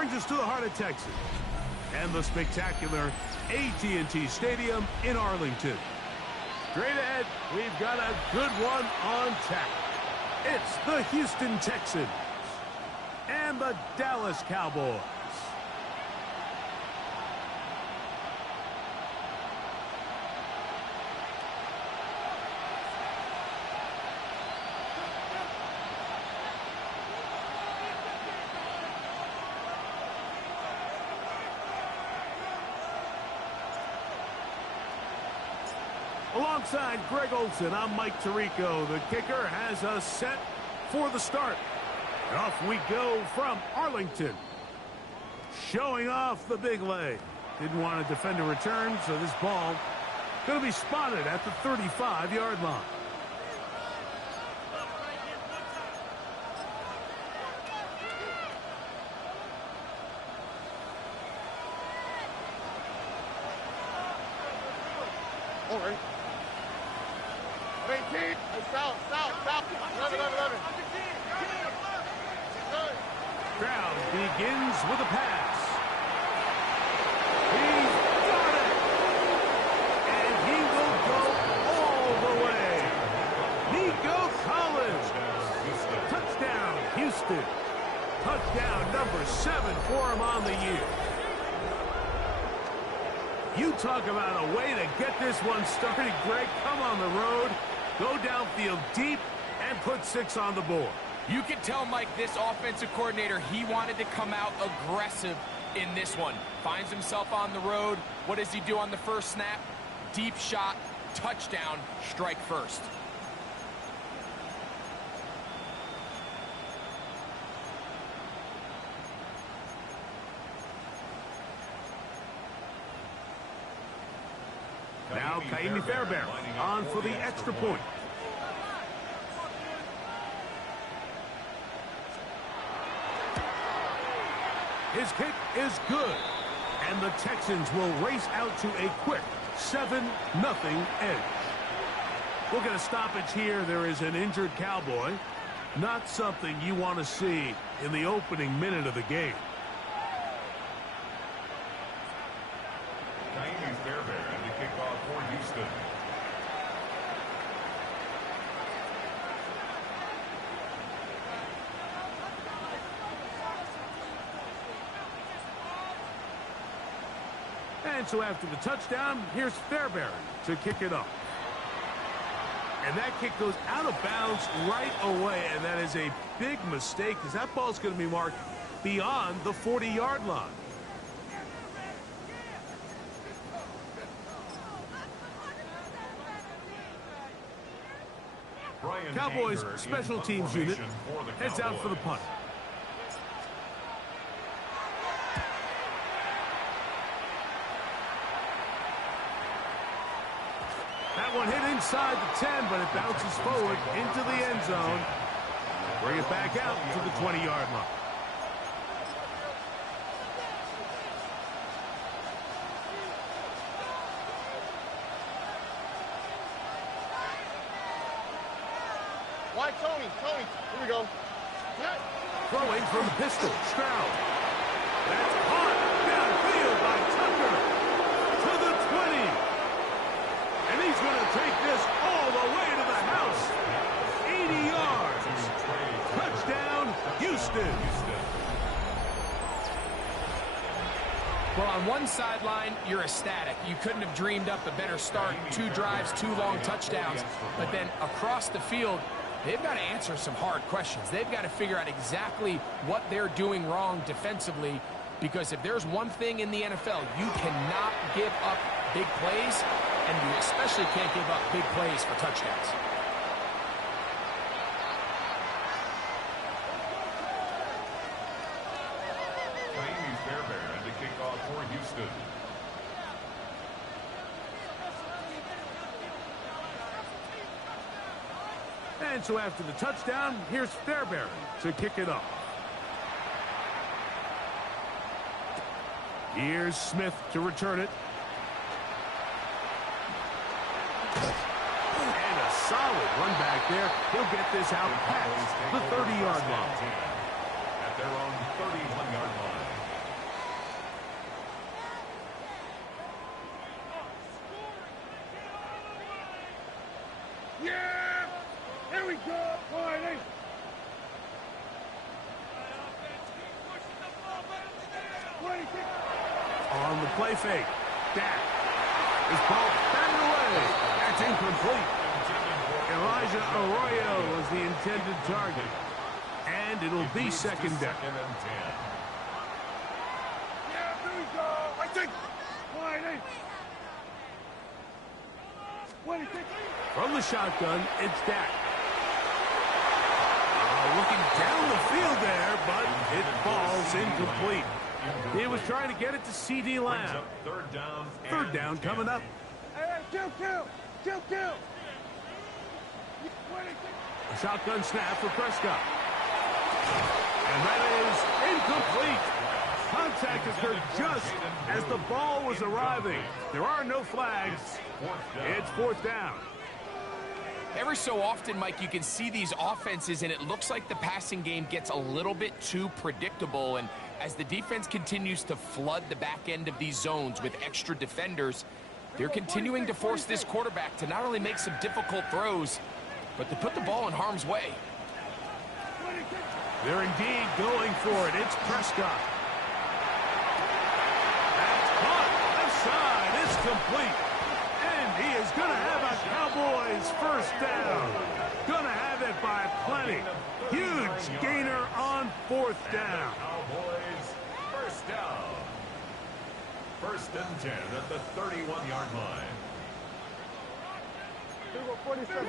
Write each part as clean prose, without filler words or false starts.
brings us to the heart of Texas and the spectacular AT&T Stadium in Arlington. Straight ahead, we've got a good one on tap. It's the Houston Texans and the Dallas Cowboys. Alongside Greg Olson, I'm Mike Tirico. The kicker has us set for the start. And off we go from Arlington. Showing off the big leg. Didn't want to defend a return, so this ball going to be spotted at the 35-yard line. All right. 18. Hey, south. 11. Crowd begins with a pass. He's got it! And he will go all the way. Nico Collins. Touchdown, Houston. Touchdown number 7 for him on the year. You talk about a way to get this one started, Greg. Come on the road, go downfield deep, and put 6 on the board. You can tell, Mike, this offensive coordinator, he wanted to come out aggressive in this one. Finds himself on the road. What does he do on the first snap? Deep shot, touchdown, strike first. Now Kaimi Fairbairn on for the extra point. His kick is good. And the Texans will race out to a quick 7-0 edge. We'll get a stoppage here. There is an injured Cowboy. Not something you want to see in the opening minute of the game. Kaimi Fairbairn to kick off for Houston. And so after the touchdown, here's Fairbairn to kick it off. And that kick goes out of bounds right away, and that is a big mistake because that ball's going to be marked beyond the 40-yard line. Cowboys special teams unit heads out for the punt. That one hit inside the 10, but it bounces forward into the end zone. Bring it back out to the 20-yard line. Why, Tony, here we go. Throwing from the pistol, Stroud. That's caught downfield by Tucker to the 20. And he's going to take this all the way to the house. 80 yards. Touchdown, Houston. Well, on one sideline, you're ecstatic. You couldn't have dreamed up a better start. 2 drives, 2 long touchdowns. But then across the field, they've got to answer some hard questions. They've got to figure out exactly what they're doing wrong defensively, because if there's one thing in the NFL, you cannot give up big plays, and you especially can't give up big plays for touchdowns. Kaimi Fairbairn to kick off for Houston. And so after the touchdown, here's Fairbairn to kick it off. Here's Smith to return it. And a solid run back there. He'll get this out past the 30-yard line. At their own 31-yard line. On the play fake, Dak. This ball batted away. That's incomplete. Elijah Arroyo was the intended target. And it'll be second down. From the shotgun, it's Dak. Looking down the field there, but it falls incomplete. He was trying to get it to C.D. Lamb. Third down coming up. A shotgun snap for Prescott. And that is incomplete. Contact occurred just as the ball was arriving. There are no flags. It's fourth down. Every so often, Mike, you can see these offenses, and it looks like the passing game gets a little bit too predictable. And as the defense continues to flood the back end of these zones with extra defenders, they're continuing to force this quarterback to not only make some difficult throws, but to put the ball in harm's way. They're indeed going for it. It's Prescott. That's caught. Left side. It's complete. And he is going to have a Cowboys first down. Going to have it by plenty. Huge gainer on fourth down. Cowboys first down. First and 10 at the 31-yard line. 47.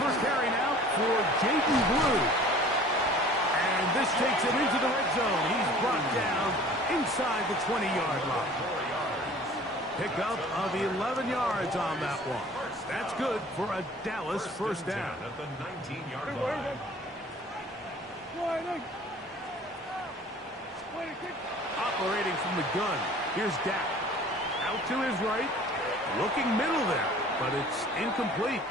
First carry now for Jaden Blue. And this takes him into the red zone. He's brought down inside the 20-yard line. Pickup of 11 yards on that one. That's good for a Dallas first down. At the 19-yard line. Operating from the gun. Here's Dak. Out to his right. Looking middle there, but it's incomplete.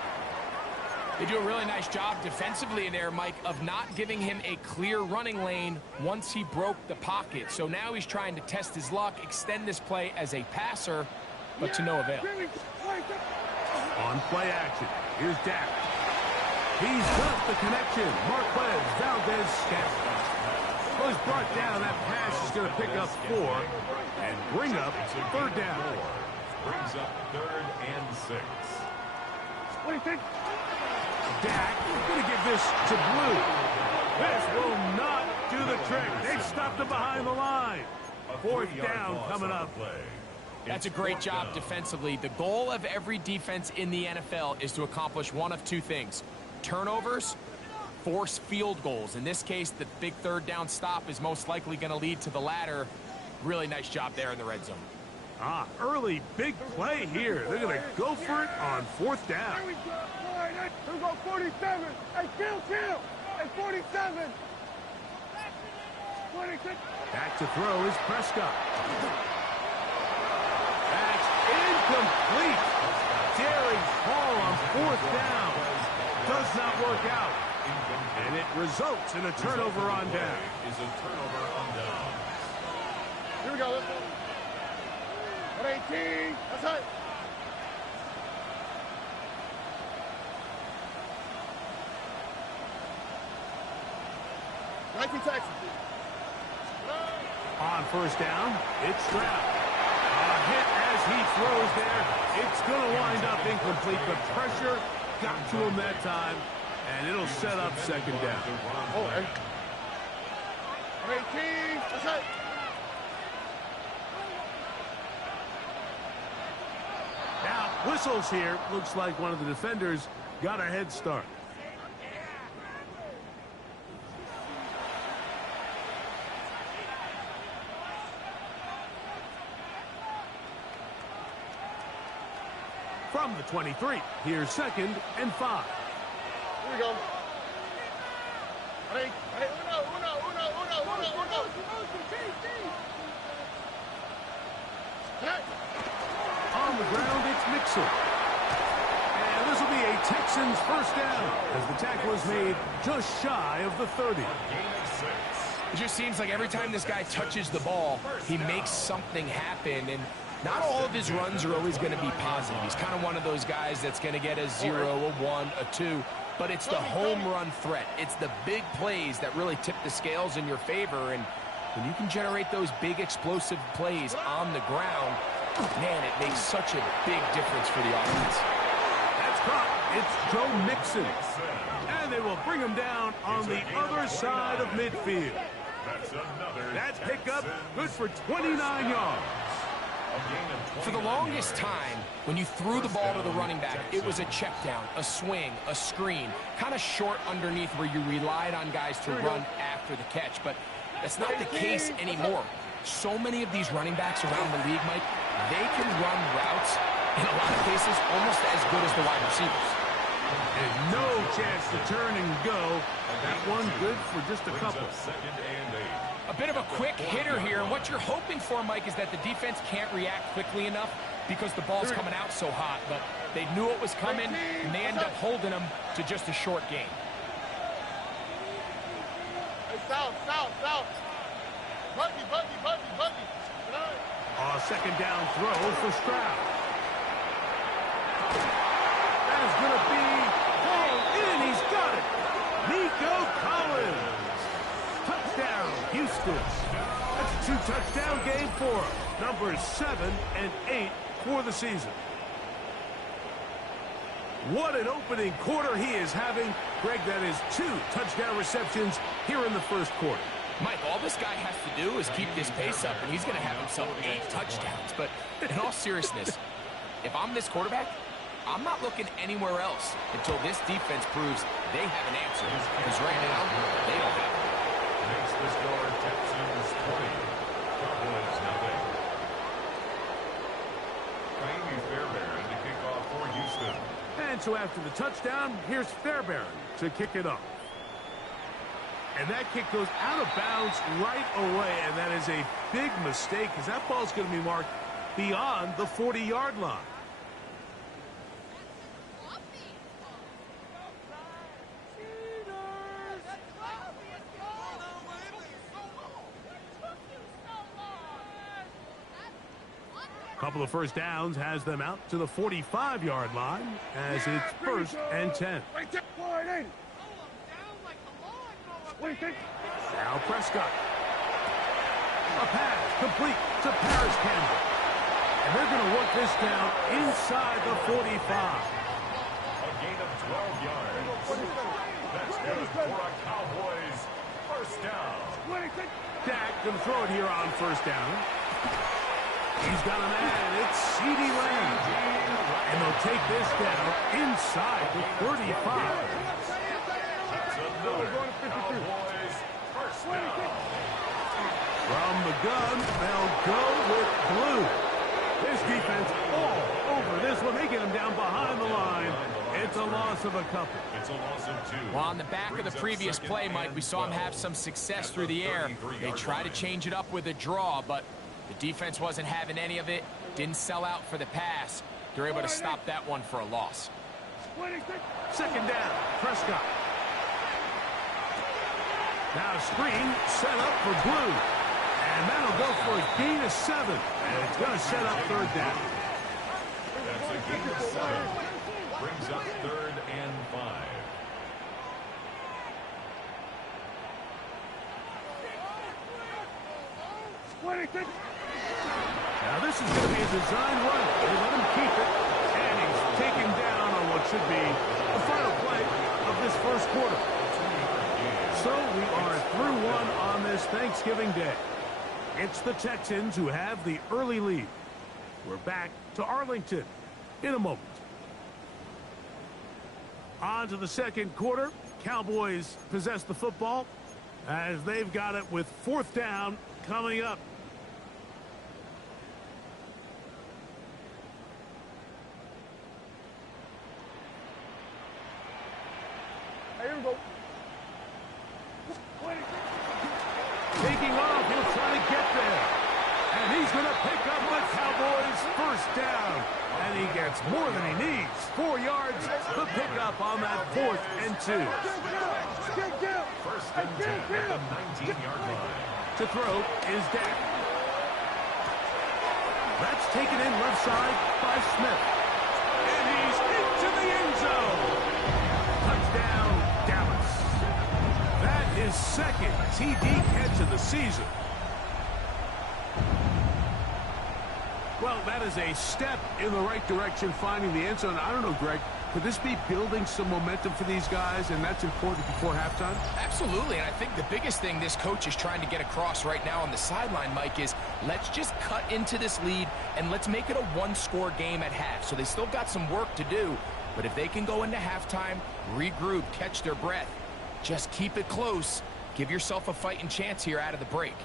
They do a really nice job defensively in there, Mike, of not giving him a clear running lane once he broke the pocket. So now he's trying to test his luck, extend this play as a passer, but to no avail. On play action, here's Dak. He's got the connection. Marquez Valdez-Scantling. Well, he's brought down. That pass is going to pick up 4 and bring up third down. Brings up 3rd and 6. Dak is going to give this to Blue. This will not do the trick. They stopped him behind the line. Fourth down coming up. That's a great job defensively. The goal of every defense in the NFL is to accomplish one of two things: turnovers, force field goals. In this case, the big third down stop is most likely going to lead to the latter. Really nice job there in the red zone. Early big play here. They're going to go for it on fourth down. Here we go, 47. Hey, kill. Hey, 47. 26. Back to throw is Prescott. That's incomplete. Daring Hall on fourth down. Does not work out. And it results in a turnover on down. Is a turnover on down. Here we go, let's go. 18. That's it. Texas. On first down, it's Stroud. A hit as he throws there. It's going to wind up incomplete, but pressure got to him that time, and it'll set up second down. Oh, 18. That's it. Now, whistles here. Looks like one of the defenders got a head start. From the 23, here's 2nd and 5. Here we go. Hey, uno. On the ground, it's Mixon. And this will be a Texans first down as the tackle is made just shy of the 30. It just seems like every time this guy touches the ball, he makes something happen. And not all of his runs are always going to be positive. He's kind of one of those guys that's going to get a 0, a 1, a 2. but it's the home run threat. It's the big plays that really tip the scales in your favor, and when you can generate those big explosive plays on the ground, man, it makes such a big difference for the offense. That's caught. It's Joe Mixon. And they will bring him down on the other side of midfield. That pickup, good for 29 yards. For the longest time, when you threw the ball to the running back, it was a check down, a swing, a screen, kind of short underneath where you relied on guys to run after the catch. But that's not the case anymore. So many of these running backs around the league, Mike, they can run routes, in a lot of cases, almost as good as the wide receivers. And no chance to turn and go. That one good for just a couple. A bit of a quick hitter here. And what you're hoping for, Mike, is that the defense can't react quickly enough because the ball's coming out so hot. But they knew it was coming, and they end up holding them to just a short gain. Hey, south. Buggy. Second down throw for Stroud. That is going to be hauled in. He's got it. Nico Collins. Touchdown, Houston. That's a 2-touchdown game for him. Numbers 7 and 8 for the season. What an opening quarter he is having. Greg, that is 2 touchdown receptions here in the first quarter. Mike, all this guy has to do is keep this pace up, and he's going to have himself 8 touchdowns. But in all seriousness, if I'm this quarterback, I'm not looking anywhere else until this defense proves they have an answer. Because right now, they don't have it. Makes the score Texans 20. Cowboys nothing. Jaime Fairbairn to kick off for Houston. And so after the touchdown, here's Fairbairn to kick it off. And that kick goes out of bounds right away, and that is a big mistake because that ball's going to be marked beyond the 40-yard line. A couple of first downs has them out to the 45-yard line as it's 1st and 10. Now Prescott. A pass complete to Paris Campbell. And they're going to work this down inside the 45. A gain of 12 yards. That's good for a Cowboys first down. Dak going to throw it here on first down. He's got a man. It's CeeDee Lamb. And they'll take this down inside the 35. Cowboys first down. From the gun, they'll go with blue. This defense all over this one. They get him down behind the line. It's a loss of a couple. It's a loss of 2. Well, on the back of the previous play, Mike, we saw him have some success through the air. They tried to change it up with a draw, but the defense wasn't having any of it. Didn't sell out for the pass. They're able to stop that one for a loss. Second down, Prescott. Now a screen set up for blue. And that'll go for a gain of 7. And it's going to set up third down. That's a gain of 7. Brings up 3rd and 5. Now this is going to be a design run. They let him keep it. And he's taken down on what should be the final play of this first quarter. So we are through one on this Thanksgiving Day. It's the Texans who have the early lead. We're back to Arlington in a moment. On to the second quarter. Cowboys possess the football as they've got it with 4th down coming up. Here we go. Taking off, he'll try to get there. And he's going to pick up the Cowboys' first down. And he gets more than he needs. 4 yards to pick up on that 4th and 2. First and 10 at the 19-yard line. To throw is Dak. That's taken in left side by Smith. And he's into the end zone. Touchdown. his second TD catch of the season. Well, that is a step in the right direction, finding the end zone. I don't know, Greg, could this be building some momentum for these guys, and that's important before halftime? Absolutely, and I think the biggest thing this coach is trying to get across right now on the sideline, Mike, is let's just cut into this lead, and let's make it a one-score game at half. So they still got some work to do, but if they can go into halftime, regroup, catch their breath, just keep it close, give yourself a fighting chance here out of the break.